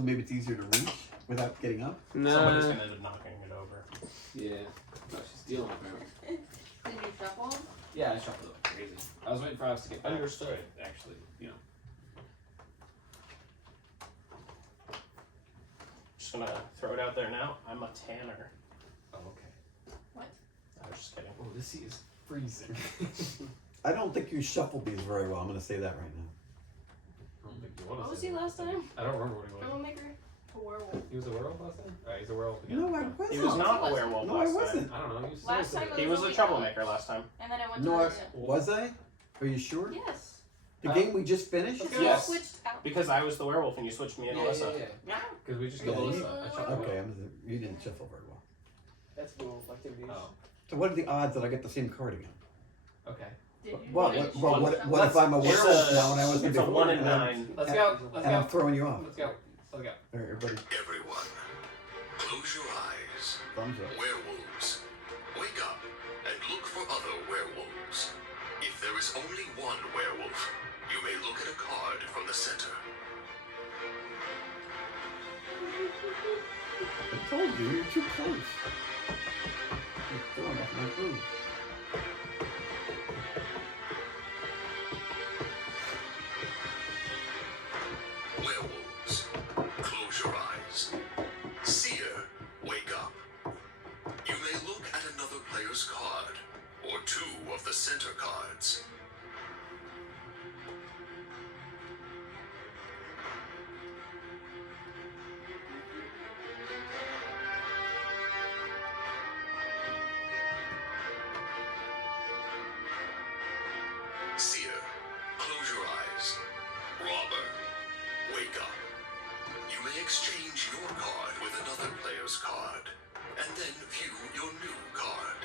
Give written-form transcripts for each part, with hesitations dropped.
so maybe it's easier to reach without getting up. No. Somebody's gonna end up knocking it over. Yeah. No, she's dealing with it. Did you shuffle? Yeah, I shuffled it like crazy. I was waiting for us to get back. Understood. So I actually, you know. Just gonna throw it out there now. I'm a tanner. Oh, okay. What? I was just kidding. Oh, this sea is freezing. I don't think you shuffled these very well. I'm going to say that right now. I don't think you want to. What was he last time? I don't remember what he was. Troublemaker? A werewolf. He was a werewolf last time? Alright, he's a werewolf again. No, I wasn't. He was not a wasn't. werewolf No, last I wasn't. time. I don't know. He was Last time He was a troublemaker last time. And then I went No, to I, Alyssa. was I? Are you sure? Yes. The game we just finished? Because Yes. we switched out. Because I was the werewolf and you switched me and Alyssa. Yeah. Because we just Yeah, killed you- Alyssa. I shuffled Okay, it. you didn't shuffle very well. That's werewolf activities. Oh, So what are the odds that I get the same card again? okay. Did you What, finish? what if I'm a It's werewolf now and I wasn't It's a before? 1 in and I'm- 9. Let's go. Let's And I'm go. throwing you off. Let's go. Let's go. All right, everybody, Everyone, close your eyes. thumbs up. Werewolves, wake up and look for other werewolves. If there is only one werewolf, you may look at a card from the center. I told you, you're too close. You're throwing off my groove. Werewolves, close your eyes. Seer, wake up. You may look at another player's card, or two of the center cards. Seer, close your eyes. Robber, wake up. You may exchange your card with another player's card, and then view your new card.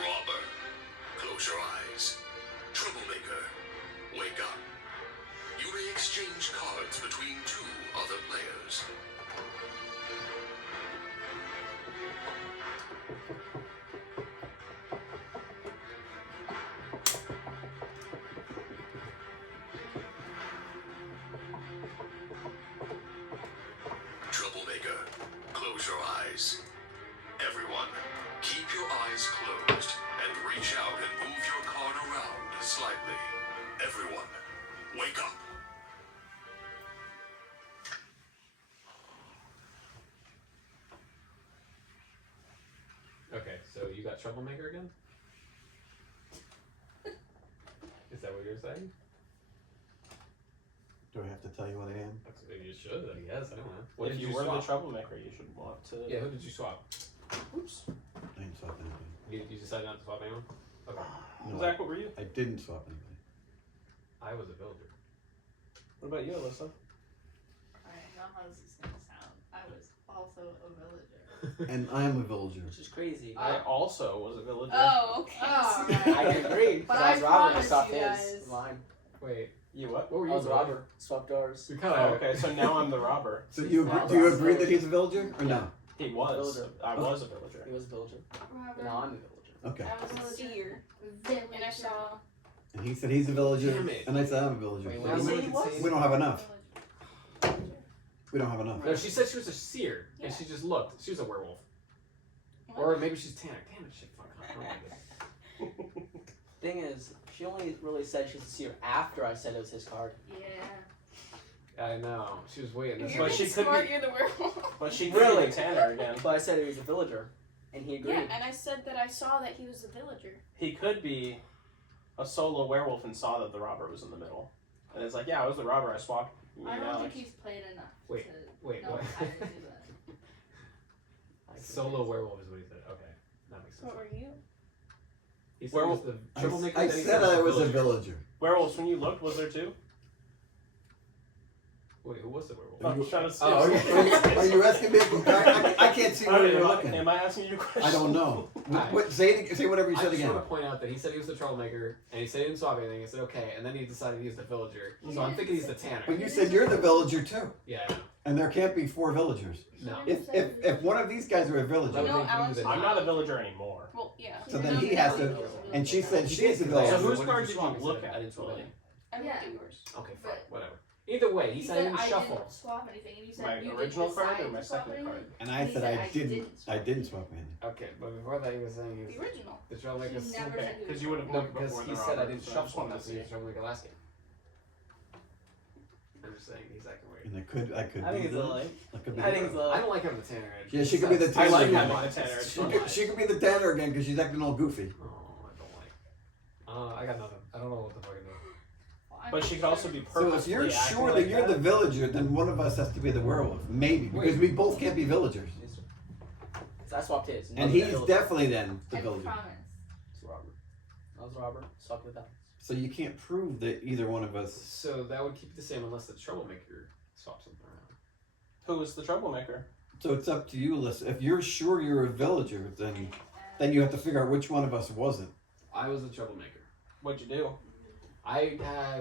Robber, close your eyes. Troublemaker, wake up. You may exchange cards between two other players. Troublemaker, close your eyes. Everyone, keep your eyes closed and reach out and move your card around slightly. Everyone, wake up. Okay, so you got troublemaker again? Is that what you're saying? Do I have to tell you what I am? You should, I guess. I don't know. What if did you were swap? the troublemaker, you should want to. Yeah, who did you swap? Oops. I didn't swap anybody. You decided not to swap anyone? Okay. No, Zach, what were you? I didn't swap anybody. I was a villager. What about you, Alyssa? Alright, now how this is gonna sound. I was also a villager. And I am a villager. Which is crazy. I also was a villager. Oh, okay. I Alright. agree. But I was I robber. I promise swapped you his. guys- Mine. Wait, You what? what were I you? was a robber. Swapped ours. We kind Oh, of. okay, so now I'm the robber. So you agree, do you agree that he's a villager or no? He was. Villager. I was a villager. He was a villager. Robert. Now I'm a villager. Okay. I was a seer. Villager. And I saw. And he said he's a villager, Damn it. and I said I'm a villager. Wait, So what we- did he you was? say? we don't have enough. Villager. We don't have enough. No, she said she was a seer, and Yeah. she just looked. She was a werewolf. What? Or maybe she's tanner. Damn it, shit. Fuck. I don't like this. Thing is, she only really said she's a seer after I said it was his card. Yeah. I know. She was waiting. If This you're But is being she could smart, be- you're the werewolf. But she Really? really Tanner again. But I said he was a villager, and he agreed. Yeah, and I said that I saw that he was a villager. He could be a solo werewolf and saw that the robber was in the middle. And it's like, yeah, I was the robber. I swapped me I and don't Alex. think he's played enough Wait, to wait, know what? how to do that. Solo werewolf is what he said. Okay, that makes sense. What were you? He said he was Werewolf- the troublemaker. I then he said I was a villager. villager. Werewolves, when you looked, was there two? Wait, who was the werewolf? I'm just trying to see. Oh, okay. Are you asking me? I can't see where you're looking. Am I asking you a question? I don't know. Say whatever you I said just again. want to point out that he said he was the troublemaker, and he said he didn't swap anything. He said okay, and then he decided he was the villager. So I'm thinking he's the tanner. But you said you're the villager too. Yeah, I know. And there can't be 4 villagers. No. If one of these guys are a villager, I would No, think he Alex- was a I'm nine. not a villager anymore. Well, yeah. So then he has to- and she said she's a So villager. whose What card did did you you swap? He look said at? I didn't swap Lily? any. I looked Yeah. at yours. Okay, fine, But- whatever. Either way, he You said I didn't I shuffle. didn't swap anything, and you said My you original didn't card decide or my to swap second anything. card? And I He said said I didn't swap anything. Okay, but before that, he was saying The original. the troublemaker. He never Okay, said he because was you would have No, moved because before he the said I robber, didn't so I just shuffle wanted enough to to see. use troublemaker last game. I'm just saying he's acting weird. And I could I think be it's the, Lily. I could be I think it's the, Lily. I don't like having the Tanner edge. Yeah, she could be the I Tanner like again. having I'm the a Tanner. Tanner. she could be the Tanner again because she's acting all goofy. Oh, I don't like. I got nothing. I don't know what the fuck to do. Well, I'm But she could sure- also be So purposely if you're acting sure like that you're the villager, then one of us has to be the werewolf. Maybe. Because we both can't be villagers. So I swapped his. And he's definitely then the I villager. promise. It's Robert. I was Robert. Swapped with that. So you can't prove that either one of us. So that would keep it the same unless the troublemaker swaps something around. Who is the troublemaker? So it's up to you, Alyssa. If you're sure you're a villager, then you have to figure out which one of us wasn't. I was the troublemaker. What'd you do? I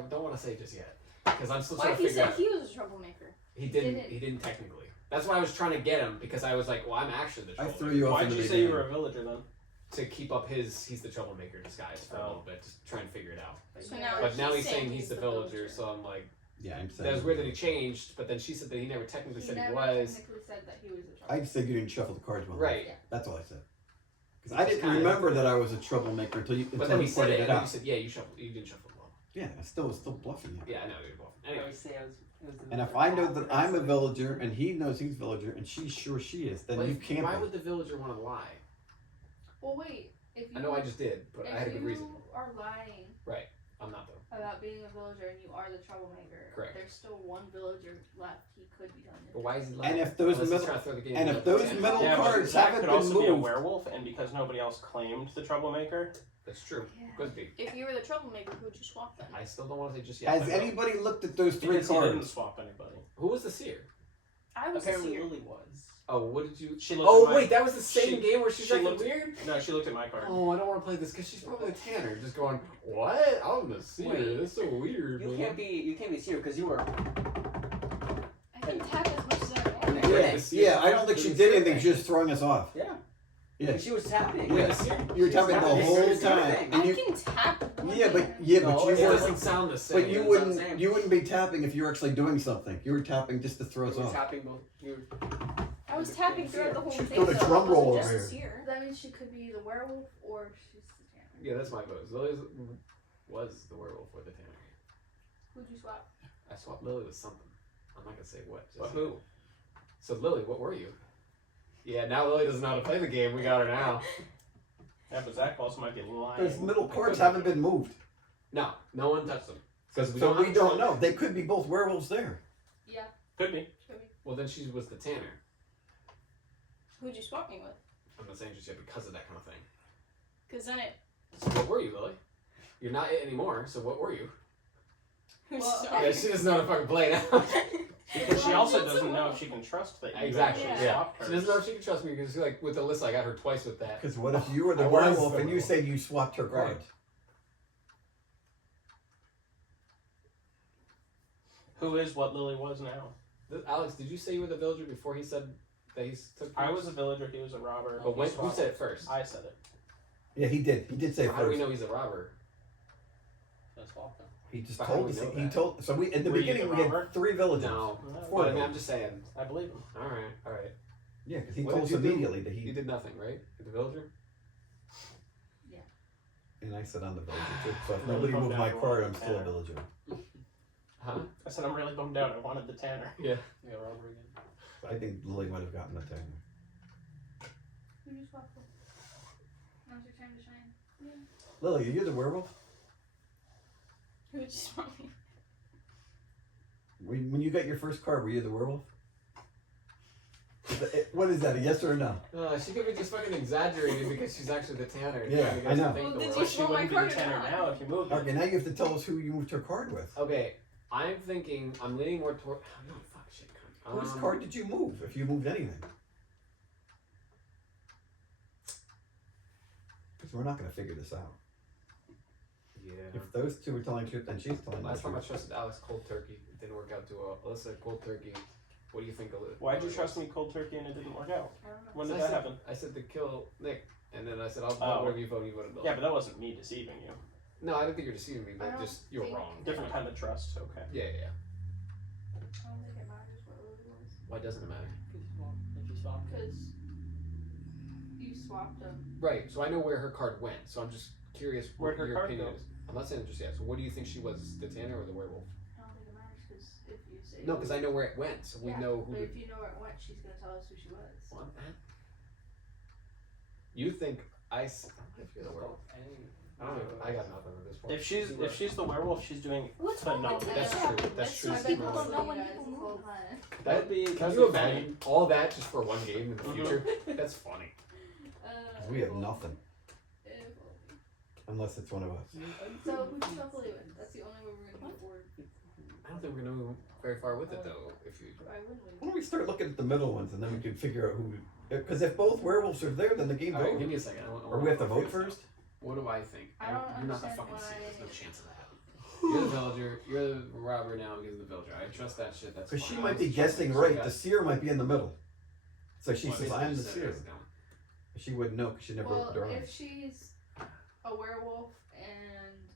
don't want to say just yet because I'm still Why trying to he figure said out. he was a troublemaker? He didn't. didn't. He didn't technically. That's why I was trying to get him because I was like, well, I'm actually the I troublemaker. threw you off Why'd in the you say you beginning. were a villager then? To keep up his, he's the troublemaker disguise for a little bit, just trying to figure it out. So yeah. now But now he's saying saying he's the villager, so I'm like, Yeah, I'm saying. that was weird that he changed, but then she said that he never technically He said never he was. technically said that he was a I troublemaker. just said you didn't shuffle the cards well. Right. Yeah. That's all I said. Because I didn't remember that I was a troublemaker But until then he he said pointed it, it and then you out. said, yeah, you didn't shuffle well. Yeah, I still was bluffing you. Yeah, I know, you're both. I Anyway, always say I was the And if villager I know after that I I'm a said it. villager and he knows he's a villager and she's sure she is, then but you can't. why be. would the villager want to lie? Well, wait. If you I know I just did, but I had a good reason. If you are lying I'm not though. about being a villager and you are the troublemaker, Correct. there's still one villager left. He could be telling But you. why is he lying? And if those Unless he's middle- trying to throw the game and in if the those other middle direction. Yeah, but cards that haven't could been also be a moved. werewolf, and because nobody else claimed the troublemaker, That's true. Yeah. Could be. If you were the troublemaker, who'd you swap then? I still don't want to say just yet. Has but no. anybody looked at those 3 because he didn't cards? swap anybody. Who was the seer? I was Apparently the seer. Lily was. Oh, what did you? She looked Oh at my, wait, that was the same she- game where she's she acting looked- weird. No, she looked at my card. Oh, I don't want to play this because she's probably a Tanner, just going, "What? I'm the seer. Wait. That's so weird." You man." can't be seer because you were. I can tap as much as I want. Yeah. Yeah, I don't think she did anything. She was just throwing us off. Yeah. Yeah. She was tapping. Wait, Yeah. the seer? You were tapping the tapping. whole She's time, tapping. and I you. can tap. one Yeah, but hand. you No, It weren't. doesn't sound the same. But you It's not the wouldn't. same. You wouldn't be tapping if you were actually doing something. You were tapping just to throw us You were off. tapping both. You were. I was tapping throughout the whole She's thing. doing a so drum I wasn't roll just over a here. seer. That means she could be the werewolf or she's the tanner. Yeah, that's my vote. Lily was the werewolf or the Tanner. Who'd you swap? I swapped Lily with something. I'm not gonna say what. Just But who? So Lily, what were you? Yeah, now Lily doesn't know how to play the game. We got her now. Yeah, but Zach also might be lying. Those middle cards haven't been moved, No, no one touched them because we so don't. we don't know. They could be both werewolves there. Yeah, Could be. could be. Well, then she was the Tanner. Who'd you swap me with? I'm not saying just yet because of that kind of thing. Because then it. So what were you, Lily? You're not it anymore. So what were you? Who's Well, swap- Yeah, she doesn't know how to fucking play now. Because she Well, also that's doesn't a know wolf. if she can trust that you Exactly. actually Yeah. swapped her. She doesn't know if she can trust me because like with Alyssa, I got her twice with that. Because what if you were the I was werewolf the and you werewolf. said you swapped her Right. cards? Who is what Lily was now? Alex, did you say you were the villager before he said that he took? I was a villager, he was a robber. But he when, who swapped. said it first? I said it. Yeah, he did. He did say So how do we first. know he's a robber? Let's swap them. He just But how do told we us. know He that? told. So we at the Were you beginning the we robber? had 3 villagers. No. Four But I of mean, them. I'm just saying. I believe him. All right. Yeah, because he What told us did you do? immediately that You he. did nothing, right? The villager. And I said I'm the villager too. So if Really nobody bummed moved my out card, you I'm wanted still a Tanner. villager. Huh? I said I'm really bummed out. I wanted the Tanner. Yeah. Yeah, robber again. I think Lily might have gotten the Tanner. Who'd you swap with? Now's your time to shine. Lily, are you the werewolf? Who'd you swap me? When you got your first card, were you the werewolf? What is that? A yes or a no? She could be just fucking exaggerating because she's actually the Tanner. Yeah, trying to get I us to know. think Well, the did world. you But she swap my wouldn't be the card or Tanner not? now if you moved it. Okay, now you have to tell us who you moved her card with. Okay, I'm thinking. I'm leaning more toward. Oh, no, fuck shit. Whose card did you move? If you moved anything? Because we're not going to figure this out. Yeah. If those two are telling the truth, then she's telling the Last time I truth. trusted Alex cold turkey. It didn't work out too well. Alyssa cold turkey. What do you think? Why'd you trust me cold turkey and it didn't work out? I don't know. When So did I that said, happen? I said to kill Nick, and then I said I'll vote Oh. whatever you vote. You voted Billy. Yeah, but that wasn't me deceiving you. No, I don't think you're deceiving me, I but don't just you're think- wrong. Different kind of trust. Okay. Yeah. I don't think it matters what Lily was. Why doesn't it matter? If you swap. Because you swapped them. Right. So I know where her card went. So I'm just curious Where'd what her your card opinion go? is. I'm not saying just yet. So what do you think she was, the Tanner or the werewolf? I don't think it matters because if you say. No, because I know where it went, so we Yeah, know who. But The, if you know where it went, she's gonna tell us who she was. what? You think I? I don't know if you're the werewolf. I don't know. I got nothing at this point. If she's the werewolf, she's doing What's wrong with phenomenal. That's that? true. That's true. Some people don't know when people move. That, be. can you imagine all that just for one game in the Mhm. future? That's funny. 'Cause we have nothing. Unless it's one of us. So who do you not believe in? That's the only way we're gonna move forward. I don't think we're gonna move very far with it though. If you. Why wouldn't Why we? don't we start looking at the middle ones and then we can figure out who. Because if both werewolves are there, then the game's All right, over. give me a second. Or we have to vote first? What do I think? I don't You're not the understand fucking why- seer. There's no chance of that happening. You're the villager. You're the robber now because of the villager. I trust that shit. That's Because fine. she I might be was just guessing trying to right. The figure seer might be in the middle. So she out- says, Well, I'm the basically seer. just said it's She wouldn't know because she never Well, opened her if eyes. she's a werewolf and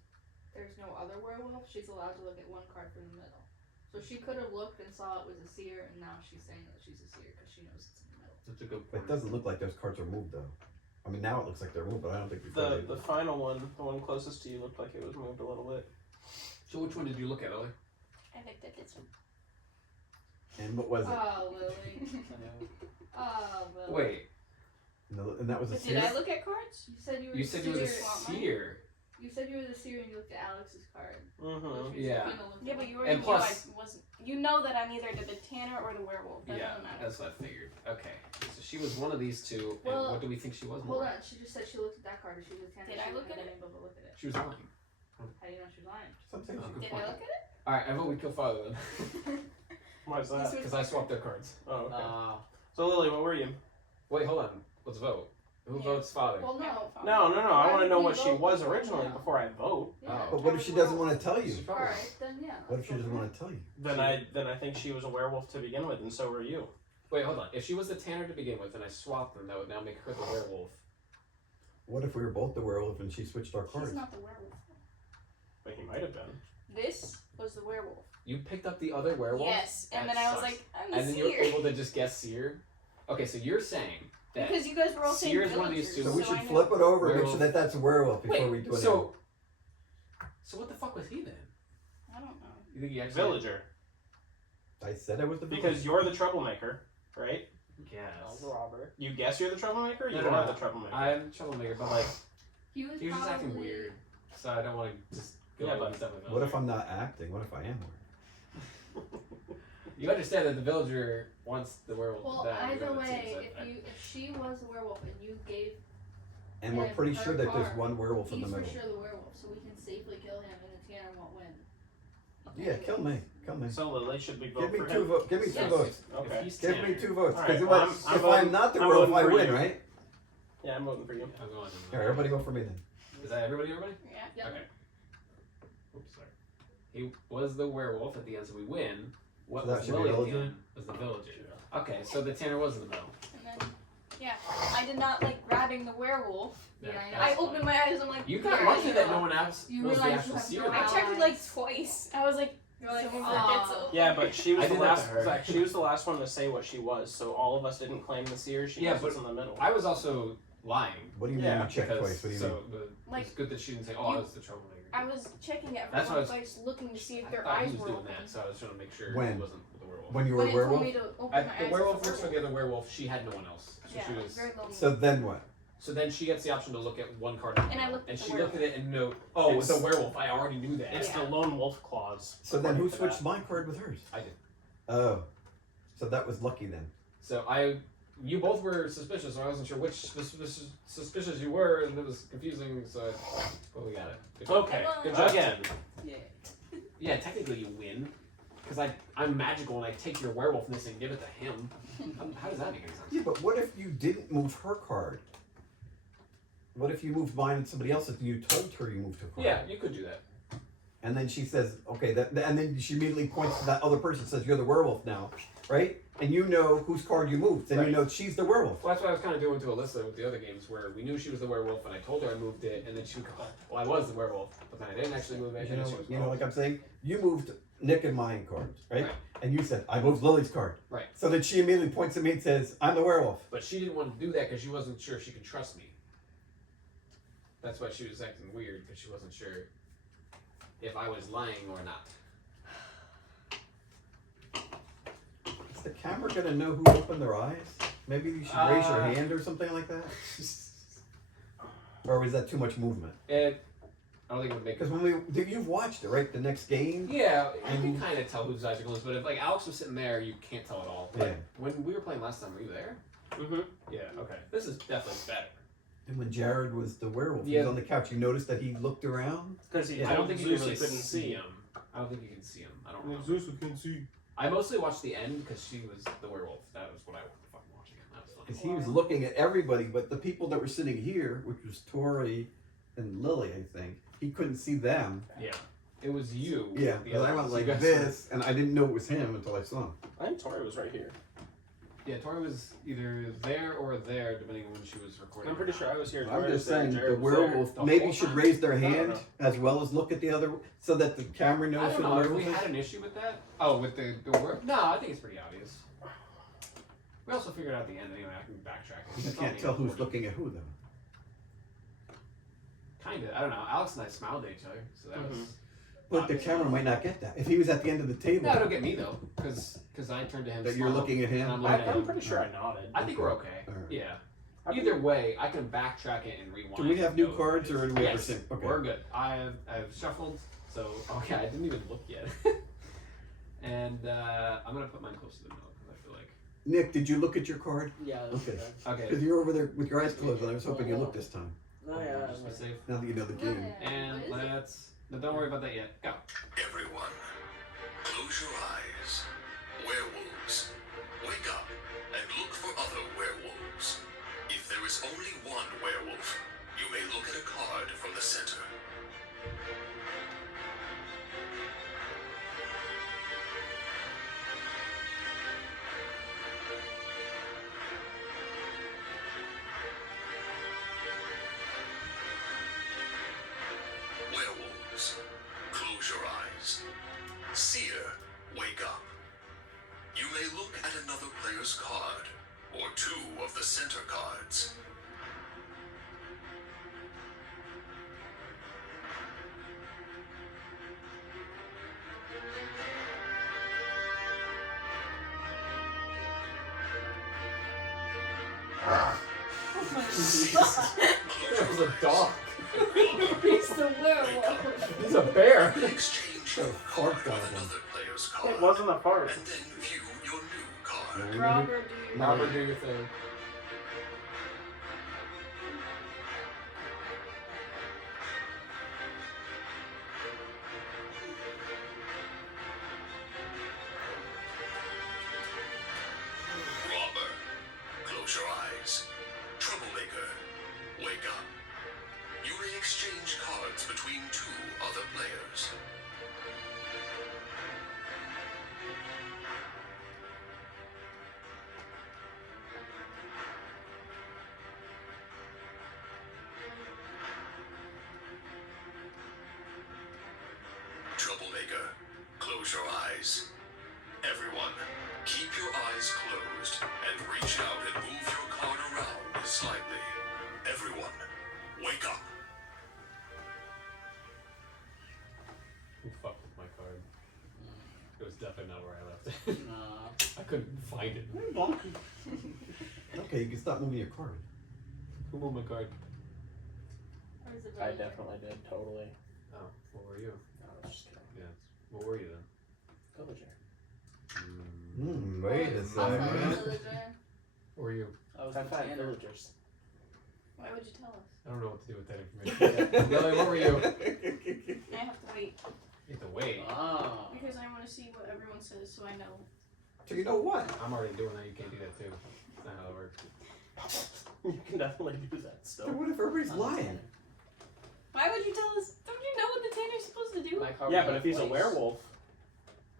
there's no other werewolf, she's allowed to look at one card from the middle. So she could have looked and saw it was a seer, and now she's saying that she's a seer because she knows it's in the middle. That's a good But point. it doesn't look like those cards are moved though. I mean, now it looks like they're moved, but I don't think before The they the final one, the one closest to you, looked like it was moved a little bit. So which one did you look at, Ellie? I looked at this one. And what was it? Oh, Lily. Oh, Lily. Wait, No, and that was a But did seer? I look at cards? You said you were you the said you were the seer. seer. You said you were the seer and you looked at Alex's card. Mm-hmm. Yeah. Yeah, but you And already knew plus- I wasn't. You know that I'm either the Tanner or the werewolf. That Yeah, doesn't matter. that's what I figured. Okay, so she was one of these two, and Well, what do we think she was? Hold more? on, she just said she looked at that card and she was a 10. Did I look at it? But look at it. She was lying. How do you know she's lying? Sometimes Oh, you good Did point. I look at it? All right, I vote we kill father then, Why is that? because I swapped their cards. Oh, okay. Uh, So Lily, what were you? Wait, hold on. Let's vote. Who Yeah. votes father? Well, no. No. I Why want to would know we what she vote was before originally now? before I vote. Yeah, But what if she doesn't want to tell you? She's probably- Alright, then yeah. What if she doesn't want to tell you? Then I think she was a werewolf to begin with, and so were you. Wait, hold on. If she was the Tanner to begin with, and I swapped them, that would now make her the werewolf. What if we were both the werewolf and she switched our cards? He's not the werewolf. But he might have been. This was the werewolf. You picked up the other werewolf. Yes, and That then I was sucks. like, I'm the And then you were seer. able to just guess seer. Okay, so you're saying that. Because you guys were all saying Seer is one of these villagers, two. So we I should know. flip it over and make Werewolf. sure that that's a werewolf before Wait, we do anything. so what the fuck was he then? I don't know. You think he actually? Villager. I said I was the Because you're the troublemaker, right? Yes. I was a robber. You guess you're the troublemaker? You No, are no. the troublemaker. I'm a troublemaker, but like He was, he was just acting probably- weird, so I don't want to just go. Yeah, with but the stuff with What if villager. I'm not acting? What if I am weird? You understand that the villager wants the werewolf Well, to die. either it way, seems if she was a werewolf and you gave And we're And pretty her sure that there's card, one werewolf in he's the for middle. sure the werewolf, so we can safely kill him and the Tanner won't win. Yeah, kill me. Kill me. So Lily, should we vote Give me for two him? votes. Give me two Yes. votes. Okay. If he's Give Tanner, me 2 votes. Alright, Because well, if I'm I'm voting- not the I'm werewolf, voting I for win, you. right? Yeah, I'm voting for you. I'm going. Here, everybody vote for me then. Is that everybody? Everybody? Yeah. Yep. Okay. Oops, sorry. He was the werewolf at the end, so we win. What So that was should be Lily at the villager? end? Was the villager. Okay, so the Tanner was in the middle. And then, yeah, I did not like grabbing the werewolf. Yeah, I know. I that's opened fine. my eyes. I'm like, You got "Where lucky are that you?" no one else You was the realize actual you have seer. no I though. checked it like twice. I was like, You're like, someone "Aw." forgets it. Yeah, but she was I the did that last. to her. Zach, she was the last one to say what she was, so all of us didn't claim the seer. She Yeah, was but in the middle. I was also lying. What do you mean Yeah, you checked because, twice? What do you so mean? Like, it's good that she didn't say, "Oh, I was the troublemaker." I was checking it That's from what I one was- place, looking to see if I their thought he eyes was were doing open. that, so I was trying to make sure When? he wasn't the werewolf. When you were When a it told werewolf? me to open my eyes, The as werewolf a works for the other werewolf. She had no one else, so Yeah, she it was was. very lonely. So then what? So then she gets the option to look at one card. And I looked at and the she looked at it and note, Oh, it's a werewolf. I already knew that. It's Yeah. the lone wolf clause. So then who according to switched that. my card with hers? I did. Oh. So that was lucky then. So you both were suspicious, so I wasn't sure which suspicious you were, and it was confusing. So, well, we got it. Good job. Okay, Good job. again. Yeah. Yeah, technically you win, because I'm magical and I take your werewolfness and give it to him. How does that make any sense? Yeah, but what if you didn't move her card? What if you moved mine and somebody else's and you told her you moved her card? Yeah, you could do that. And then she says, okay, and then she immediately points to that other person and says, you're the werewolf now. right? And you know whose card you moved, then Right. you know she's the werewolf. Well, that's what I was kind of doing to Alyssa with the other games, where we knew she was the werewolf, and I told her I moved it, and then she would go, "Well, I was the werewolf, but then I didn't actually move it." You And know, then she was, you know, "Oh." like I'm saying, you moved Nick and mine cards, right? Right. And you said, I moved Lily's card. Right. So then she immediately points at me and says, I'm the werewolf. But she didn't want to do that because she wasn't sure she could trust me. That's why she was acting weird, because she wasn't sure if I was lying or not. Is the camera gonna know who opened their eyes? Maybe you should raise your hand or something like that? Or was that too much movement? I don't think it would make. Because you've watched it, right? The next game? Yeah, you And- can kind of tell whose eyes are closed, but if like Alex was sitting there, you can't tell at all. Like, Yeah. when we were playing last time, were you there? Mm-hmm. Yeah. Okay. This is definitely better. And when Jared was the werewolf, he Yeah. was on the couch, you noticed that he looked around? Because he Yeah. I don't think you Zeus can really couldn't see see him. I don't think you can see him. I don't know. Zeus couldn't see. I mostly watched the end because she was the werewolf. That was what I wanted to fucking watch again. That was fun. Because he was looking at everybody, but the people that were sitting here, which was Tori and Lily, I think, he couldn't see them. Yeah. It was you. Yeah, the because I other went ones. like You guys this, and I didn't know it was him until I saw him. I think Tori was right here. Yeah, Tori was either there or there, depending on when she was recording. I'm pretty sure I was here. I'm Tori just was there, saying, the Jared was there. werewolf the maybe whole should time? raise their I don't hand know. as well as look at the other, so that the camera I knows don't who the know. If we werewolf had is. an issue with that? Oh, with the werewolf? No, I think it's pretty obvious. We also figured out the end anyway. I can backtrack. You can't tell who's looking at who, though. Kinda. I don't know. Alex and I smiled at each other, so that was. But the camera might not get that. If he was at the end of the table, No, don't get me though, because I turned to him. that you're smiled, looking at him. and I'm looking at I'm him. pretty sure I nodded. I think we're okay. Alright. Yeah. I think- Either way, I can backtrack it and rewind. Do we have new those cards, or bits. do we ever Yes, sync? Okay. we're good. I've shuffled, so okay. I didn't even look yet. And I'm gonna put mine close to the middle because I feel like. Nick, did you look at your card? Yeah. Okay. Okay. Because you're over there with your eyes closed, and I was hoping you looked this time. No, yeah. Just be safe. Now that you know the game. And What is it? let's. No, don't worry about that yet. Go. Everyone, close your eyes. Werewolves, wake up and look for other werewolves. If there is only one werewolf, you may look at a card from the center. Werewolves, close your eyes. Seer, wake up. You may look at another player's card, or two of the center cards. That was a dog. He's the werewolf. He's a bear. Exchange your fart card goblin. with another player's card. It wasn't a fart. And then view your new card. Robert, do you Robert, do your thing. Robber, close your eyes. Troublemaker, wake up. You may exchange cards between two other players. Troublemaker, close your eyes. Everyone, keep your eyes closed and reach out and move your card around slightly. Everyone, wake up. You fucked with my card. It was definitely not where I left it. Nah. I couldn't find it. Okay, you can stop moving your card. Who moved my card? Or is it I really- definitely did. Totally. Oh, what were you? No, I was just kidding. What were you then? Villager. Wait a I'm second. the villager. What were you? I was I the find tanner. villagers. Why would you tell us? I don't know what to do with that information. Lily, what were you? I have to wait You have to wait. Ah. because I want to see what everyone says so I know. So you know what? I'm already doing that. You can't do that too. That's not how it works. You can definitely do that still. Then what if everybody's I'm the lying? tanner. Why would you tell us? Don't you know what the tanner's supposed to do? My card Yeah, was but if he's a place. werewolf,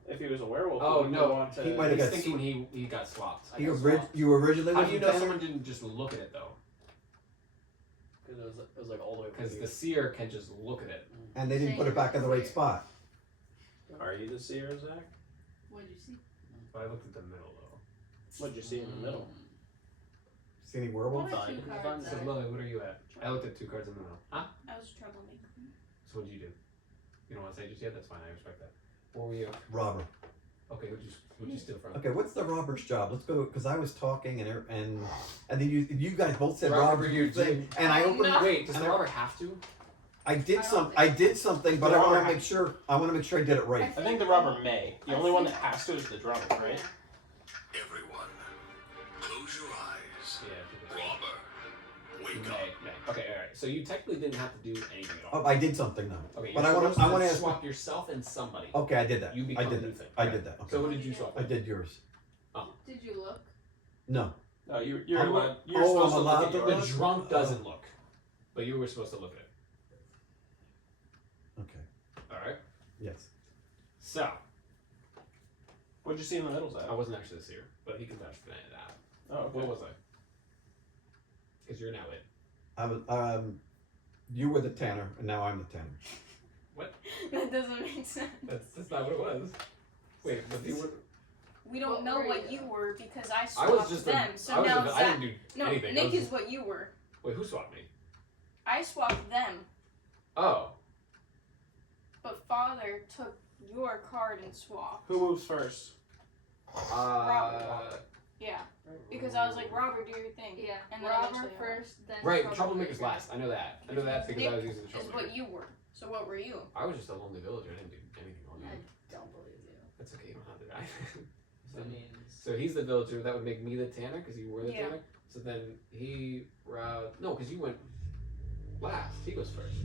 If he was a werewolf, Oh, he no, would want to. he might have He's got thinking he got swapped. I got swapped. You originally How was do you the know Tanner? someone didn't just look at it though? Because it was like all the way over Because here. the seer can just look at it. And they didn't put it back in the right spot. Are you the seer, Zach? What'd you see? But I looked at the middle though. What'd you see in the middle? See any werewolves? What are Fine. two Fine. cards So there? Lily, what are you at? I looked at 2 cards in the middle. Huh? I was a troublemaker. So what did you do? You don't want to say just yet? That's fine. I respect that. What were you? Robber. Okay, who'd you steal from? Okay, what's the robber's job? Let's go, because I was talking and then you guys both said Robber, robber, you thing, and I opened. No. Wait, does and the robber have to? I did I don't some. think I so. did something, but The I want robber to make sure. I want to make sure I did it right. I think the robber may. The only one that has to is the drummer, right? Everyone, close your eyes. Yeah, I think it's Robber, wake up. May. Okay, alright. So you technically didn't have to do anything at all. Oh, I did something though. Okay, but you're I wanna- supposed I wanna ask- swap yourself and somebody. Okay, I did that. You I become did new that. thing. I Okay. did that. Okay. So what did you swap? I did yours. Did you look? No. No, you're I'm- allowed. You're oh, supposed I'm to look allowed at to yours. The look? drunk doesn't look, but you were supposed to look at it. Okay. Alright. Yes. So What'd you see in the middle, Zach? I wasn't actually this year, but he can vouch for that. Oh, okay. What was I? Because you're now it. I was. You were the Tanner, and now I'm the Tanner. That doesn't make sense. That's not what it was. Wait, but you were. We don't What know were what you? you were because I I swapped was just them. a. So I was now a, I Zach. didn't do No, anything. I Nick was is what you were. Wait, who swapped me? I swapped them, Oh. but Father took your card and swapped. Who moves first? Yeah, because I was like, Robert, do your thing. Yeah. And then Robber eventually I first, then Right, Troublemaker's last. I know that. I know that because I was using the Is Troublemaker. what you were. So what were you? I was just a lonely villager. I didn't do anything on I that. don't believe you. That's okay. You don't have to die. I mean, So he's the villager. That would make me the Tanner because you were the Yeah. Tanner. So then he no, because you went last. He goes first.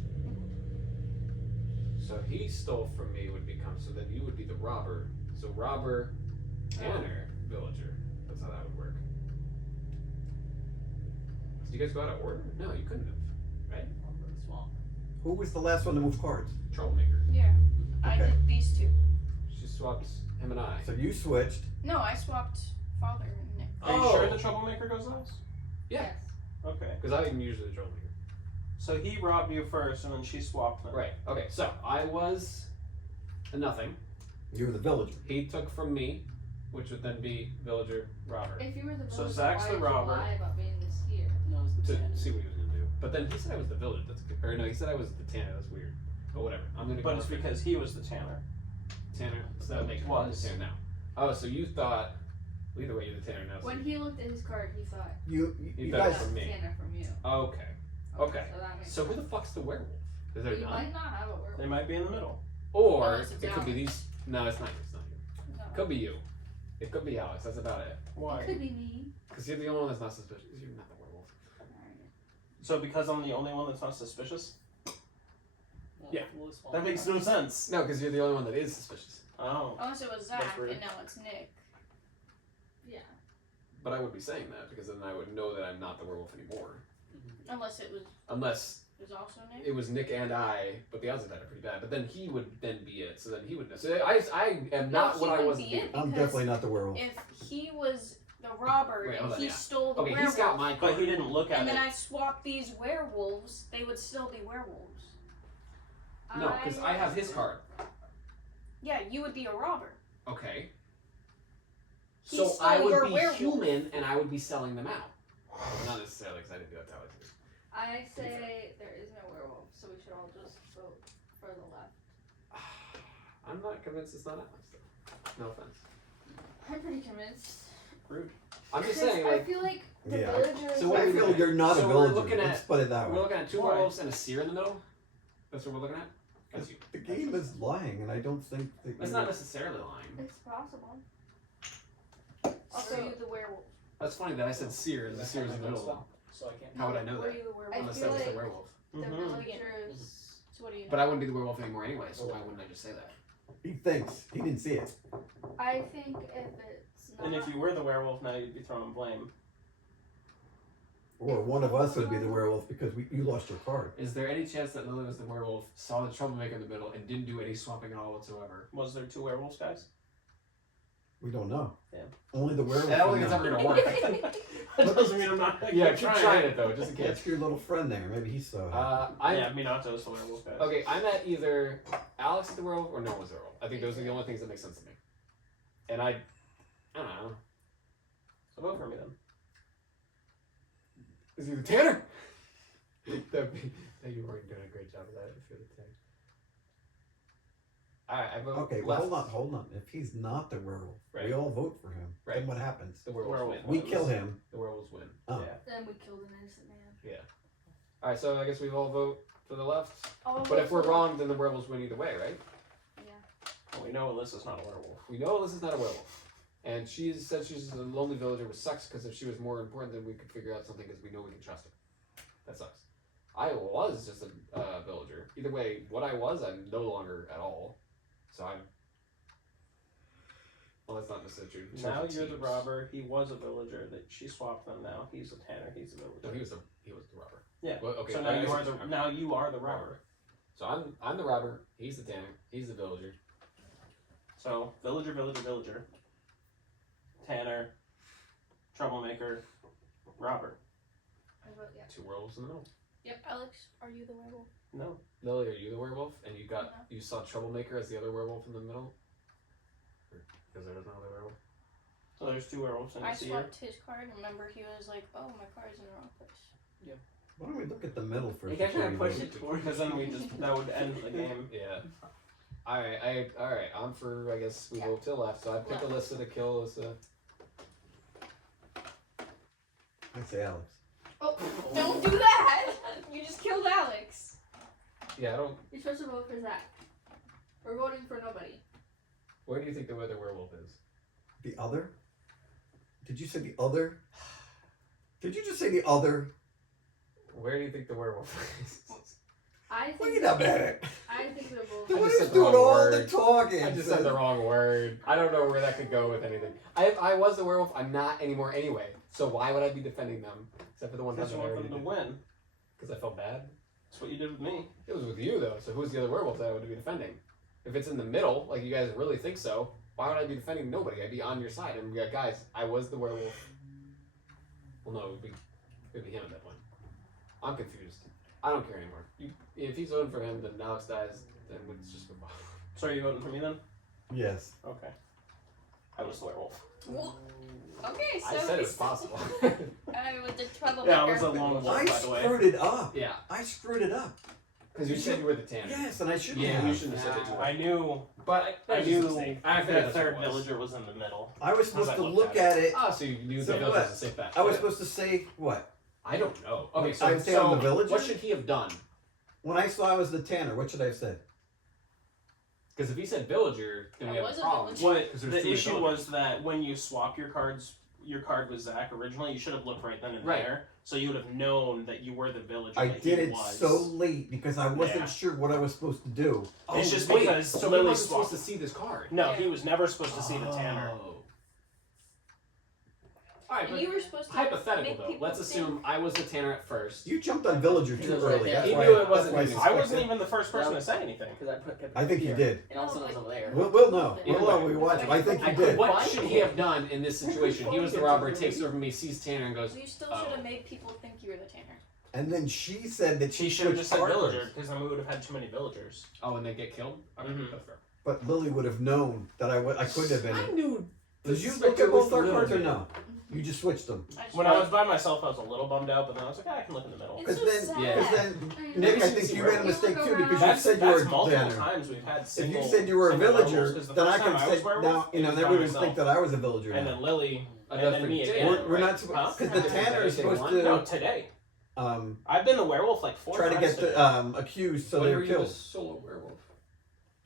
So he stole from me would become. So then you would be the robber. So robber, Tanner, villager. That's how that would work. Did you guys go out of order? No, you couldn't have. Right? swamp. Who was the last one to move cards? Troublemaker. Yeah. I Okay. did these two. She swapped him and I. So you switched. No, I swapped Father and Nick. Are you Oh. sure the troublemaker goes last? Yeah. Yes. Okay. Because I'm usually the troublemaker. So he robbed you first, and then she swapped them. Right. Okay. So I was a nothing. You were the villager. He took from me, which would then be villager robber If you were the So villager, Zach's why the did robber. you lie about being the seer? No, it's the to Tanner. see what he was gonna do. But then he said I was the villager. That's good. Or no, he said I was the Tanner. That's weird. But whatever. I'm gonna go But it's with because he was the Tanner. Tanner. So that makes Was. the Tanner now. Oh, so you thought? Well, either way, you're the Tanner now. So When he looked at his card, he thought You You guys. got from me. Tanner from you. okay. Okay. So that makes So who sense. the fuck's the werewolf? Is there You none? might not have a werewolf. They might be in the middle. Or Unless it's it could be Alex. these. No, it's not. It's not you. No. Could be you. It could be Alex. That's about it. Why? It could be me. Because you're the only one that's not suspicious. You're not the werewolf. So because I'm the only one that's not suspicious? Yeah. We'll swamp. That makes no sense. No, because you're the only one that is suspicious. Oh. Unless it was That's Zach rude. and now it's Nick. Yeah. But I would be saying that because then I would know that I'm not the werewolf anymore. Unless it Unless was also Nick. it was Nick and I, but the odds of that are pretty bad. But then he would then be it, so then he would know. So I am not he what I wouldn't was. be it I'm because definitely not the werewolf. if he was the robber Wait, and hold on, he yeah. stole the Okay, werewolf, he's got my But card. he didn't look at and then it. I swapped these werewolves, they would still be werewolves. No, because I have his card. Yeah, you would be a robber. Okay. He So stole I would your be werewolf. human, and I would be selling them out. Well, not necessarily, because I didn't do that to Alex. I say there is no werewolf, so we should all just vote for the left. I'm not convinced it's not Alex. Though. No offense. I'm pretty convinced. Rude. I'm just 'Cause saying, I like, feel like the Yeah. villagers. So what I are we feel looking you're not So a we're villager. looking at- Let's put it that we're way. looking at two Why? werewolves and a seer in the middle. That's what we're looking at. That's you. The game is lying, and I don't think that That's you- not necessarily lying. It's possible. Also, you the werewolf. That's funny that I said seer, and the seer is in the middle. So I can't. How would I know Were that? you the werewolf? I Unless feel that was the like- werewolf. The Mhm. villagers. So what do you know? But I wouldn't be the werewolf anymore anyway, so why wouldn't I just say that? He thinks. He didn't see it. I think if it's not. And if you were the werewolf, now you'd be throwing blame. Or one of us would be the werewolf because you lost your card. Is there any chance that Lily was the werewolf, saw the troublemaker in the middle, and didn't do any swapping at all whatsoever? Was there two werewolves, guys? We don't know. Yeah. Only the werewolf. I don't will think it's know. ever gonna work. That doesn't mean I'm not gonna Yeah, keep keep trying it though, just in case. That's your little friend there. Maybe he's so. Yeah, Minato's the werewolf guy. Okay, I'm at either Alex is the werewolf or no one's the werewolf. I think those are the only things that make sense to me. And I don't know. So vote for me then. Is he the Tanner? That'd be, you weren't doing a great job of that if you're the Tanner. Alright, I vote Okay, well, left. hold on. If he's not the werewolf, Right. we all vote for him. Right. Then what happens? The werewolves win. We kill him. The werewolves win. Oh. Yeah. Then we killed an innocent man. Alright, so I guess we all vote for the left. I'll But vote if we're for- wrong, then the werewolves win either way, right? Yeah. Well, we know Alyssa's not a werewolf. We know Alyssa's not a werewolf. And she said she's a lonely villager, which sucks because if she was more important, then we could figure out something because we know we can trust her. That sucks. I was just a villager. Either way, what I was, I'm no longer at all. So I'm. Well, that's not necessarily true. In Now terms of you're the teams. robber. He was a villager. That she swapped them. Now he's a Tanner. He's a villager. No, he was the robber. Yeah. Well, okay. So I now you guess are it's- the now you are the robber. So I'm the robber. He's the Tanner. He's the villager. So villager, villager, villager. Tanner, troublemaker, robber. I vote yeah. Two werewolves in the middle. Yep, Alex, are you the werewolf? No. Lily, are you the werewolf? And you got No. you saw troublemaker as the other werewolf in the middle. Because there was no other werewolf. So there's two werewolves in I the seer. swapped his card. Remember, he was like, "Oh, my card's in the wrong place." Why don't we look at the middle first? You guys before trying to we push vote? it towards. Because then we just that would end the game. Yeah. Alright, I'm for, I guess we Yeah. vote to the left, so I pick Left. Alyssa to kill Alyssa. I say Alex. Oh, don't do that! You just killed Alex. Yeah, I don't, You're supposed to vote for Zach. We're voting for nobody. where do you think the other werewolf is? The other? Did you say the other? Did you just say the other? Where do you think the werewolf is? I think. Wait a minute. I think they're both. The I one just who's said the doing wrong all the word. talking. I just said the wrong word. I don't know where that could go with anything. I was the werewolf, I'm not anymore anyway. So why would I be defending them? Except for the one time Because that you I want already them to did. win. Because I felt bad. That's what you did with me. It was with you though, so who's the other werewolf that I would be defending? If it's in the middle, like you guys really think so, why would I be defending nobody? I'd be on your side and be like, guys, I was the werewolf. Well, no, it would be him at that point. I'm confused. I don't care anymore. If he's voting for him, then Alex dies, then it's just goodbye. So are you voting for me then? Yes. Okay. I was the werewolf. Well, okay, so I said it was possible. I was the troublemaker. Yeah, I was a lone wolf, I by the way. screwed it up. Yeah, I screwed it up. because you said you were the Tanner. Yes, and I shouldn't Yeah, have. you shouldn't have said it too. I knew But I was knew just a mistake. I figured the that's what third it was. villager was in the middle. I was supposed As I to looked look at at it. Ah, so you knew So the village what? was a safe bet. I was Yeah. supposed to say what? I don't know. Okay, I would say I'm the villager? what should he have done? When I saw I was the Tanner, what should I have said? Because if he said villager, then we I have was a a problem. villager. What 'Cause there's the too many issue villagers. was that when you swap your cards, your card was Zach originally. You should have looked right then and Right. there, so you would have known that you were the villager. I that did he it was. so late because I wasn't Yeah. sure what I was supposed to do. It's just wait, because so he Lily wasn't supposed swapped. to see this card. No, Yeah. he was never supposed to see the Tanner. Oh. All right, And but you were supposed to hypothetical make though. people Let's assume think- I was the Tanner at first. You jumped on Villager He too was right early. there. That's He why, knew it that's wasn't why me. I suspected. wasn't even the first person No. to say anything. Because I kept I think you here, did. And all of a sudden I was over there. We'll know. Either We'll know when way. we watch it. I think you I did. What should he have done in this situation? He was the robber, takes over me, sees Tanner, and goes, You still Oh. should have made people think you were the Tanner. And then she said that She she should have switched just said cards. villager, because then we would have had too many villagers. "Oh," and then get killed. Okay, Mhm. that's fair. But Lily would have known that I couldn't have been I it. knew. Did you suspect look at at least both a our little cards or bit. no? You just switched them. I just When I was by myself, I was a little bummed out, but then I was like, I can look in the middle. It's Because so then, sad. Yeah. because then, I Nick, know. I think you made a mistake too because you That's, said you were that's multiple Tanner. times we've had If single. you said you were a single villager, werewolves, 'cause the then I first time could was say werewolf, now, it was then by everyone would myself. think that I was a villager And now. then Lily, and That's then for me today, again. We're not Huh? supposed because the Tanner is Day supposed one? No, to today. um I've been the werewolf like 4 try to times get today. the accused so When they're were you a killed. solo werewolf?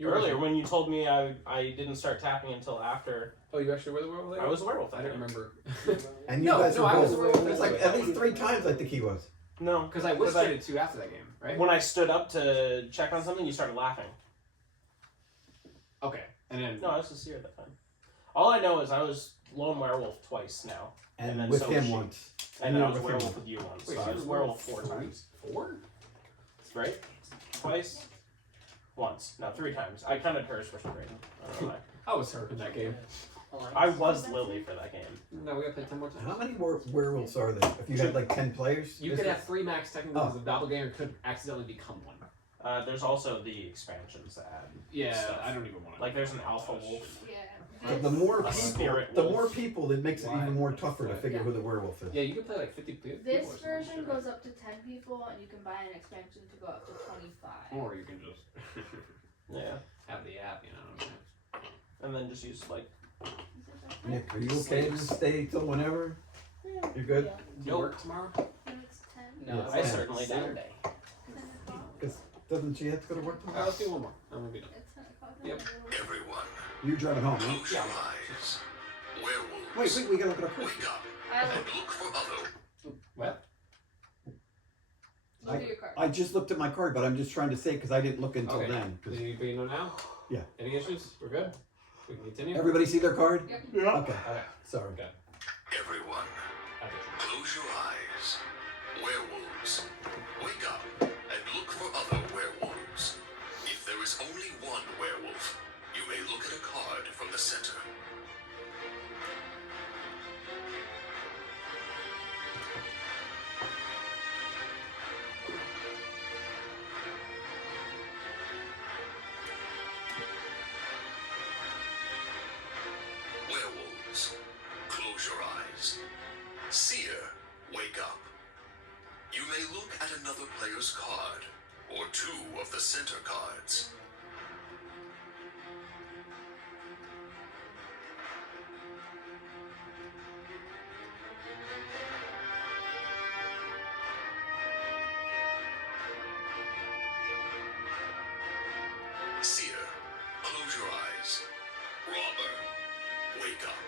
Earlier, when you told me I didn't start tapping until after, Oh, you actually were the werewolf? I was a werewolf. I didn't remember. And you No, guys no, were I was both. a werewolf. It was like at least 3 times I think he was. No, Because I was traded to after that game, right? when I stood up to check on something, you started laughing. Okay, and then No, I was sincere at that time. All I know is I was lone werewolf twice now, And then with so him was she. once. and you then I were was with him werewolf once. with you once. Wait, so so I you was were werewolf 4 times. 4? Right? Twice? Once. No, 3 times. I counted hers for some reason. I don't know why. I was her in that game. I was Lily for that game. No, we gotta play 10 more times. How many more werewolves are there? If you had like 10 players? You could have 3 max technically because the doppelganger could accidentally become one. There's also the expansions to add. Yeah, stuff. I don't even want to. Like there's an alpha wolf. Yeah. But the more A people, spirit the wolf. more people, it makes it even more tougher to figure who the werewolf is. Yeah, you can play like 50 people. This or something, version sure. goes up to 10 people, and you can buy an expansion to go up to 25. Or you can just Yeah. have the app, you know. And then just use like. Nick, are you okay to stay till whenever? Yeah. You're good? Do you work tomorrow? And it's 10. No, Yeah, I it's certainly do. Saturday. 10 o'clock. Doesn't she have to go to work tomorrow? Alright, let's do one more. I'm gonna be done. It's 10 o'clock. Yep. Everyone, You're driving home, right? close your eyes. Werewolves, Wait, we gotta look at our cards. wake up I and look for other. What? look at your card. I just looked at my card, but I'm just trying to say because I didn't look until Okay. then. But you know now? Yeah. Any issues? We're good? We can continue? Everybody see their card? Yep. Yeah. Okay, Okay. sorry. Okay. Everyone, I guess. close your eyes. Werewolves, wake up and look for other werewolves. If there is only one werewolf, you may look at a card from the center. Werewolves, close your eyes. Seer, wake up. You may look at another player's card, or 2 of the center cards. Seer, close your eyes. Robber, wake up.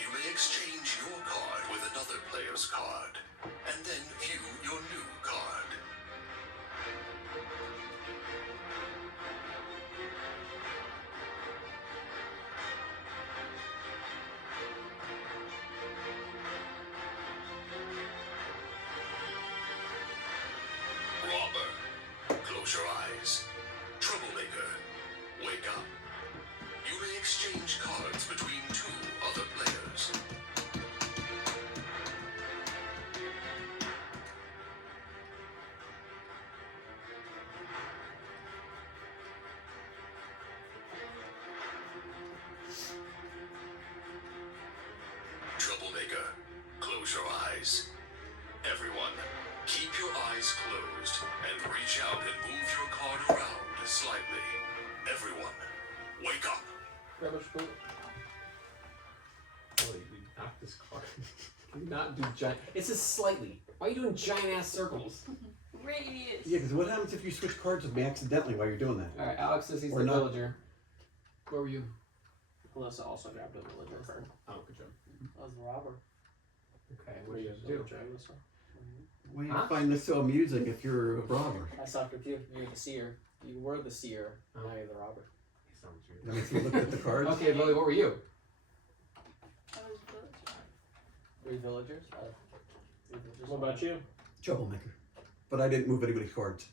You may exchange your card with another player's card, and then view your new card. Robber, close your eyes. Troublemaker, wake up. You may exchange cards between 2 other players. Troublemaker, close your eyes. Everyone, keep your eyes closed and reach out and move your card around slightly. Everyone, wake up. Grab a spoon. Holy, you knocked this card. Can you not do giant? It says slightly. Why are you doing giant ass circles? Radius. Yeah, because what happens if you switch cards with me accidentally while you're doing that? Alright, Alex says he's Or the not. villager. Where were you? Alyssa also grabbed a villager card. Oh, good job. I was the robber. Okay, what do you do? Villager, Alyssa. Why do you Huh? find this so amusing if you're a robber? I saw it you. You're the seer. You were the seer. Oh. Now you're the robber. He sounds Let weird. me see, look at the cards. Okay, Lily, what were you? I was villager. 3 villagers. 3 villagers. What about you? Troublemaker. But I didn't move anybody's cards.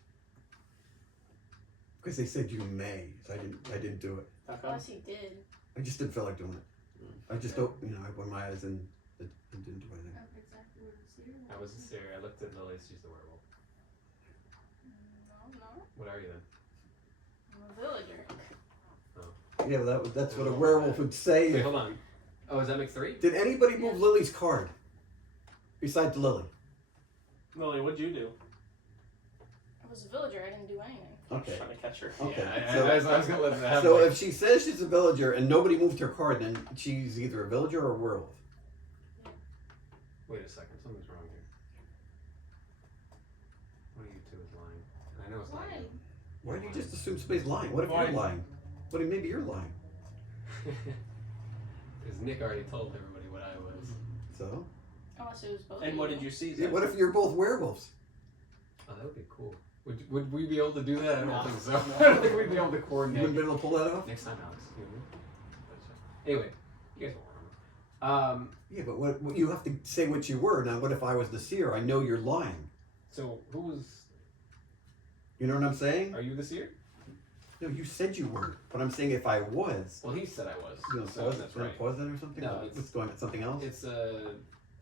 Because they said you may, so I didn't do it. How come? Unless he did. I just didn't feel like doing it. I just don't, I opened my eyes and it didn't do anything. That's exactly what it's here. I was a seer. I looked at Lily. She's the werewolf. No. What are you then? I'm a villager. Yeah, well, that's what a werewolf would say. Wait, hold on. Oh, is that make 3? Did anybody move Lily's card? Besides Lily? Lily, what'd you do? I was a villager. I didn't do anything. I was Okay. trying to catch her. Okay. Yeah, So- I was gonna let that happen. So if she says she's a villager and nobody moved her card, then she's either a villager or a werewolf. Wait a second, something's wrong here. One of you two is lying. And I know it's not Why? you. Why do you just assume somebody's lying? What if Why? you're lying? What if maybe you're lying? Because Nick already told everybody what I was. So? Unless it was both. And of what did you see? Yeah, Zach? what if you're both werewolves? Oh, that would be cool. Would we be able to do that? I don't No. think so. No. I don't think we'd be able to You coordinate. wouldn't be able to pull that off? Next time, Alex. You know? Anyway, you guys won't remember. Yeah, but what you have to say what you were. Now, what if I was the seer? I know you're lying. So who was? You know what I'm saying? Are you the seer? No, you said you weren't. But I'm saying if I was. Well, he said I was. You know, So pause, that's you wanna right. pause that or something? No, it's- What's going on? Something else? It's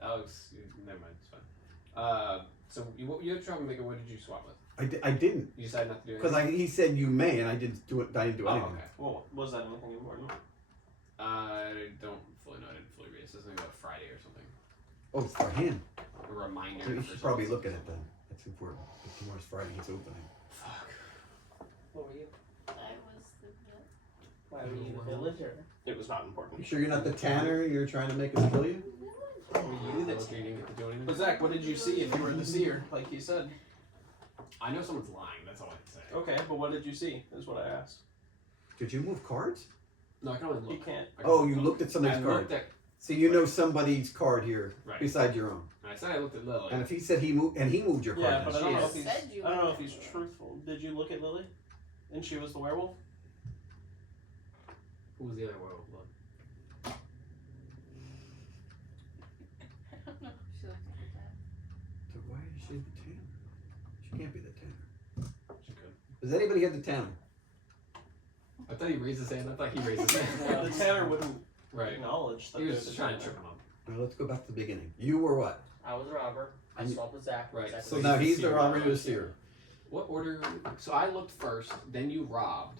Alex. Never mind. It's fine. So you had troublemaker. What did you swap with? I didn't. You decided not to do it. Because he said you may, and I didn't do it. I didn't do Oh, anything. okay. Well, was that anything important? I don't fully know. I didn't fully read it. It says something about Friday or something. Oh, it's for him. A reminder. So you for should probably something. look at it then. That's important. If tomorrow's Friday, it's opening. Fuck. What were you? I was the vet. Why were you the villager? It was not You important. sure you're not the tanner? You're trying to make us kill you? Were you the You didn't get to do anything. But Zach, what did you see if you were the seer, like he said? I know someone's lying. That's all I can say. Okay, but what did you see? Is what I asked. Did you move cards? No, I can only You look. can't. I can Oh, only you look. looked at somebody's I card. looked at. So you know somebody's card here Right. beside your own. I said I looked at Lily. And if he said he moved, and he moved your card, Yeah, but I then don't She know if is. he's. Said you I don't know if were. he's truthful. Did you look at Lily? And she was the werewolf. Who was the other werewolf? Look. I don't know. She looks like a cat. so why is she the tanner? She can't be the tanner. She could. Does anybody have the tanner? I thought he raised his hand. I thought he raised his hand. The tanner wouldn't Right. acknowledge that He was there's just a trying to tanner. trip him up. Now let's go back to the beginning. You were what? I was a robber. I And you- swapped with Zach. Right, Zach So was now the he's the seer. robber, you're the seer. What order? So I looked first, then you robbed,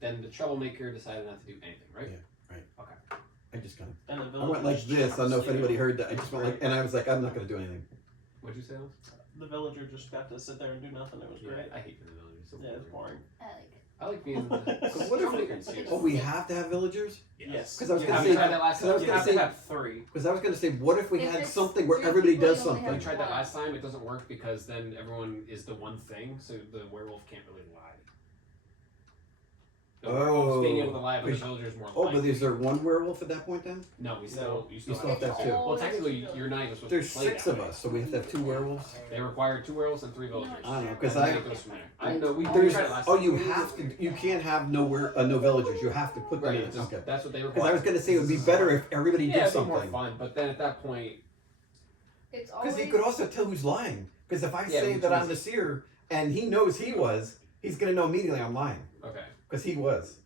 then the troublemaker decided not to do anything, right? I just kind And the of, I villagers went like this. I don't know if just anybody heard that. I just went like, and I was like, I'm not going to do anything. What'd you say? Alice? The villager just got to sit there and do nothing. It was Yeah, great. I hate the villagers. So Yeah, it's boring. boring. I like it. I like being the So what if troublemaker and seer. Oh, we have to have villagers? Yes. 'Cause I was You gonna have say- to tried that last 'cause I was time. You gonna have say- to have 3. Because I was going to say, what if we If had it's something where 3 everybody people, does you only something? We tried that One. last time. It doesn't work because then everyone is the one thing, so the werewolf can't really lie. The werewolf's being able to lie, but the because- villager's more Oh, likely. but is there one werewolf at that point then? No, you still You still have to have It's two. Well, always technically, two. you're not even supposed There's to play 6 that of way. us, so we have to have 2 werewolves? They require 2 werewolves and 3 villagers. I don't know, because And then I... it goes from there. I know we There's, tried it last oh, time. you have to. You can't have no villagers. You have to put them Right, in. just- Okay. that's what they Because require. I was gonna say it would be better if everybody Yeah, did it'd be more something. fun, but then at that point, It's always. Because he could also tell who's lying. Because if I Yeah, say which that I'm is- the seer and he knows he was, he's gonna know immediately I'm lying. okay. Because he was.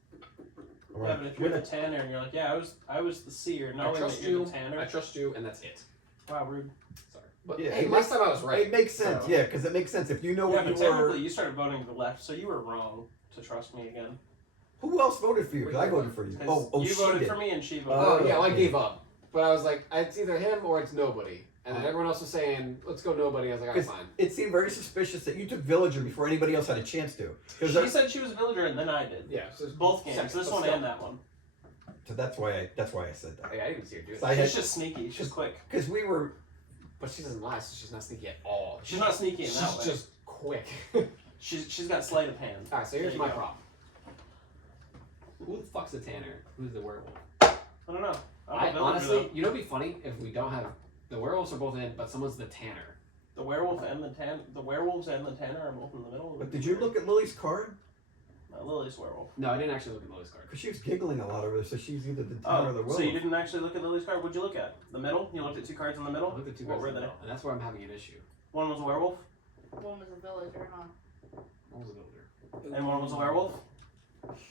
All Yeah, right. but if you're the tanner and you're like, yeah, I was the seer, I knowing that trust you're you. the tanner. I trust you, and that's it. Wow, rude. Sorry, but Yeah, hey, it last makes- time I was right. It makes sense, So- yeah, because it makes sense. If you know Yeah, what but you were, technically you started voting to the left, so you were wrong to trust me again. who else voted for you? 'Cause I voted for you. 'Cause Oh, you she voted did. for me and she voted Oh for yeah, well, I okay. gave up, but I was like, it's either him or it's nobody, and then everyone else was saying, let's go nobody. I was like, alright, fine. It seemed very suspicious that you took villager before anybody else had a chance to. She Because said she was a villager and then I did. Yeah, so it's Both games, second, this but one still. and that one. so that's why I said that. Hey, I didn't see her do it, So I had- She's just sneaky, she's quick. Because we were. but she doesn't lie, so she's not sneaky at all. She's not sneaky in She's that way. just quick. She's got sleight of hand. Alright, so here's There my you go. problem. Who the fuck's the tanner? Who's the werewolf? I don't know. I'm a I villager, honestly, though. you know, it'd be funny if we don't have the werewolves are both in, but someone's the tanner. The werewolf and the werewolves and the tanner are both in the middle. But did you look at Lily's card? Lily's werewolf. No, I didn't actually look at Lily's card. Because she was giggling a lot over there, so she's either the tanner or the Oh, werewolf. so you didn't actually look at Lily's card? What'd you look at? The middle? You looked at 2 cards in the I middle? looked at 2 What guys were in the they? middle, and that's where I'm having an issue. One was a werewolf One was a villager, huh? What was the builder? and one was a werewolf?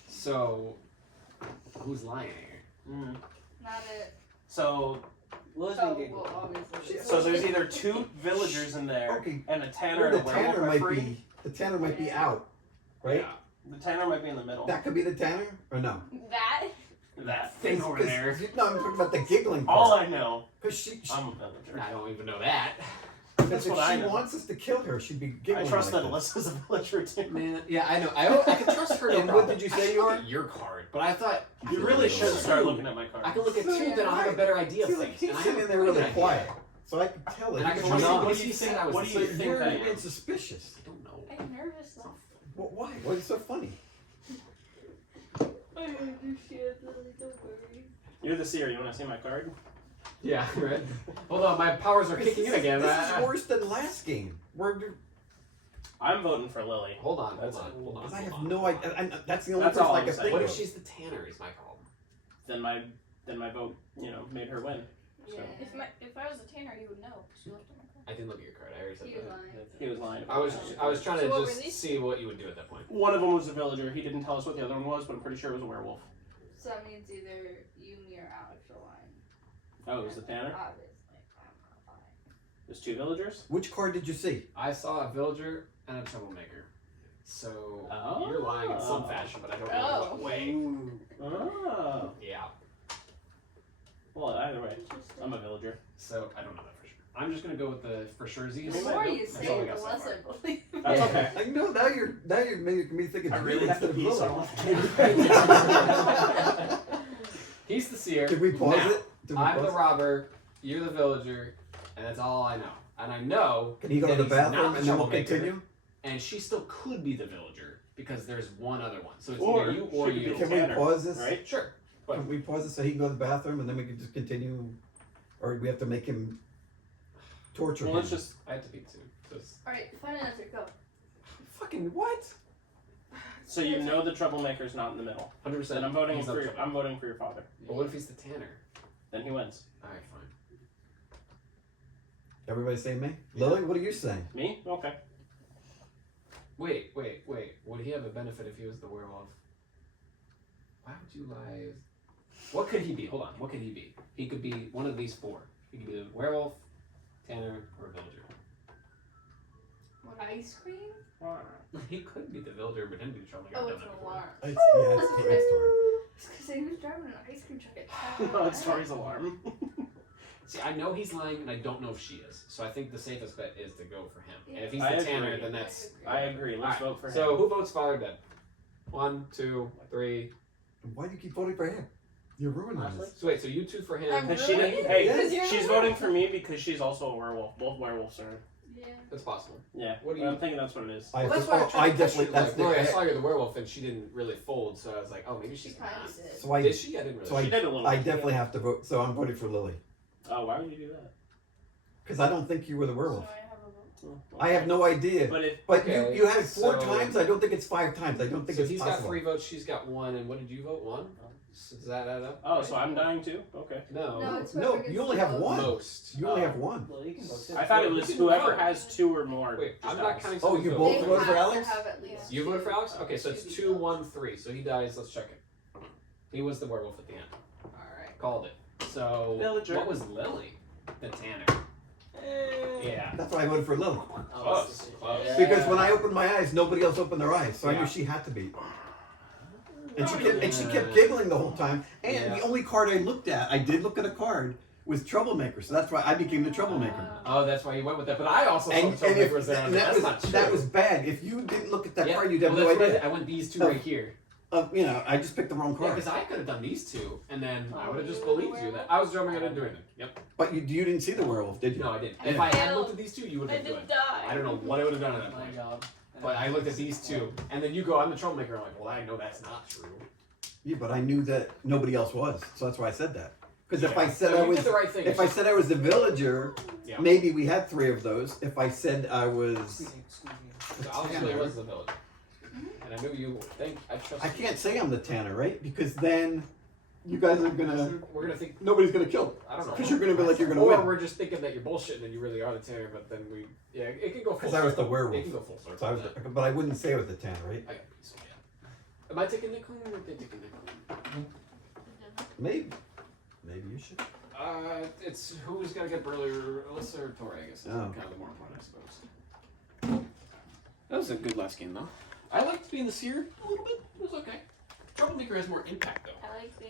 So, who's lying here? Mm. Not it. So Lily's Oh, been well, obviously. so there's either 2 villagers in there Okay. and a tanner Or and the a werewolf tanner are might free. be. The tanner might be out, right? Yeah. The tanner might be in the middle. That could be the tanner, or no? That? That thing over there. No, I'm talking about the giggling All part. I know, Because she I'm a villager. I don't even know that. That's if what I she know. wants us to kill her, she'd be I giggling. trust like that this. Alyssa's a villager too. Man, yeah, I know. I can trust her. No And what problem. did you I say should you look are? at your card, but I thought You really should start looking at my card. I can look at So, 2, then I'll have a better idea See, of like, things. he's and I sitting have there a really idea. quiet, so I can tell it. And I can He's trust really- him. what do He you said think? I was What do So you asleep. think you're I am? being suspicious. I don't know. I'm nervous though. Well, why? Why is it so funny? I didn't do shit, Lily, don't worry. You're the seer. You want to see my card? Yeah, right. Hold on, my powers are This kicking in is- again. This is worse than last game. Where I'm voting for Lily. Hold on, hold That's on, it. hold on. I hold have on. no idea. And that's the only That's person all I I'm can saying. think What of. if she's the tanner? Is my problem. Then my vote, made her win. Yeah. If I was a tanner, you would know because you looked at my card. I didn't look at your card. I already said He was that. lying. He was lying. I was trying to So what were just these? see what you would do at that point. One of them was a villager. He didn't tell us what the other one was, but I'm pretty sure it was a werewolf. So that means either you, me, or Alex are lying. Oh, it was the tanner? Obviously, I'm not lying. There's 2 villagers? Which card did you see? I saw a villager and a troublemaker. So you're lying in some fashion, but I don't know what way. Oh. Yeah. Well, either way, Interesting. I'm a villager. So I don't know that for sure. I'm just gonna go with the for sure Z's. The more you That's say all I it, got the so less far. I believe it. That's okay. I know now you're making me think it's I really you have to instead pee, so of I'll Lily. have to He's the seer. Did we pause Now, it? Did we I'm pause the it? robber. You're the villager, and that's all I know. And I know Can he go to that the he's bathroom not the and then we'll troublemaker, continue? And she still could be the villager because there's one other one. So it's Or either you or she could be you. the Can we Tanner, pause this? right? Sure. Can we pause this so he can go to the bathroom and then we can just continue? Or we have to make him torture Well, him? let's just. I have to beat 2. Just Alright, final answer, go. fucking what? So you know the troublemaker's not in the middle. 100%. Then I'm voting he's not for trouble. I'm voting for your father. But what if he's the tanner? Then he wins. Alright, fine. Everybody say me? Lily, what are you saying? Me? Okay. Wait. Would he have a benefit if he was the werewolf? Why would you lie? What could he be? Hold on. What could he be? He could be one of these 4. He could be the werewolf, tanner, or villager. What, ice cream? He could be the villager, but then be the troublemaker. Oh, I've it's done an that before. alarm. It's, yeah, it's Toy Story. I was gonna say, who's driving an ice cream truck at town? No, it's Tori's alarm. See, I know he's lying, and I don't know if she is. So I think the safest bet is to go for him. And if he's I the tanner, agree. then that's. I agree. Let's Alright, vote for him. So who votes father dead? 1, 2, 3. Why do you keep voting for him? You're ruining Honestly? this. So wait, so you 2 for him. I'm Because she Really? didn't. Hey, Yes. You're she's right. voting for me because she's also a werewolf. Both werewolves are. Yeah. That's possible. Yeah. What do I'm you- thinking that's what it is. I, Well, that's why I oh, tried I to definitely, that's Like, Rory, I the, saw you're the werewolf, and she didn't really fold, so I was like, oh, maybe She she's kind not. of did. so I, Did she? I didn't really. so I- She did a little. I bit. definitely have to vote, so I'm voting for Lily. Oh, why would you do that? Because I don't think you were the So werewolf. I have a vote. Oh, I have no idea. But if But Okay, you had it 4 so- times, I don't think it's 5 times. I don't think So it's he's possible. got 3 votes, she's got 1, and what did you vote? 1? So does that add up? oh, so I'm dying too. Okay. No. No, it's No, whoever gets you only the have vote. one. Most. You only have 1. Well, you can vote too. I thought it was You can whoever vote. has 2 or more. Wait, just I'm not dies. counting. Oh, somebody's you vote. both They voted have for to Alex? have at least You voted for two. Alex? Okay, so it's 2, 1, 3. So he dies. Let's check it. He was the werewolf at the end. Alright. Called it. So Villager. what was Lily? The tanner. Yeah. That's why I voted for Lily. Close. Close. Yeah. Because when I opened my eyes, nobody else opened their eyes, so I Yeah. knew she had to be. And she Probably kept giggling the whole time. And Yeah. the only card I looked at, I did look at a card, was troublemaker. So that's why I became the troublemaker. Oh, that's why you went with that. But I also saw And, the and troublemaker if, was there. and That's not true. that was bad. If you didn't look at that Yeah, card, you'd have well, no that's what I idea. did. I went these 2 Oh. right here. You know, I just picked the wrong Yeah, card. because I could have done these 2, and then I would have just Oh, believed you that I was drumming. I didn't do anything. Yep. But you didn't see the werewolf, did you? No, I didn't. I If I had failed. looked at these 2, you would I have been did good. die. I don't know what I would have done at that My point. job. But I looked at these 2, and then you go, I'm the troublemaker. I'm like, well, I know that's not true. Yeah, but I knew that nobody else was, so that's why I said that. Because if Yeah. I said No, I you was, did the right thing. if I said I was the villager, Yeah. maybe we had 3 of those. If I said I was, Excuse me. the So obviously it tanner, was the villager. And I knew you would think. I trust I you. can't say I'm the tanner, right? Because then you guys are gonna, We're gonna think. nobody's gonna kill. I don't know. Because you're gonna be like you're gonna Or win. we're just thinking that you're bullshitting and you really are the tanner, but then we. Yeah, it can go full Because I was the circle. werewolf. It can go full circle. So I was, but I wouldn't say I was the tanner, right? I got a piece of yeah. Am I taking the clean or are they taking the clean? Maybe you should. It's who's gonna get earlier, Alyssa or Tori, I guess. Is Oh. kind of the more important, I suppose. That was a good last game, though. I liked being the seer a little bit. It was okay. Troublemaker has more impact, though. I like being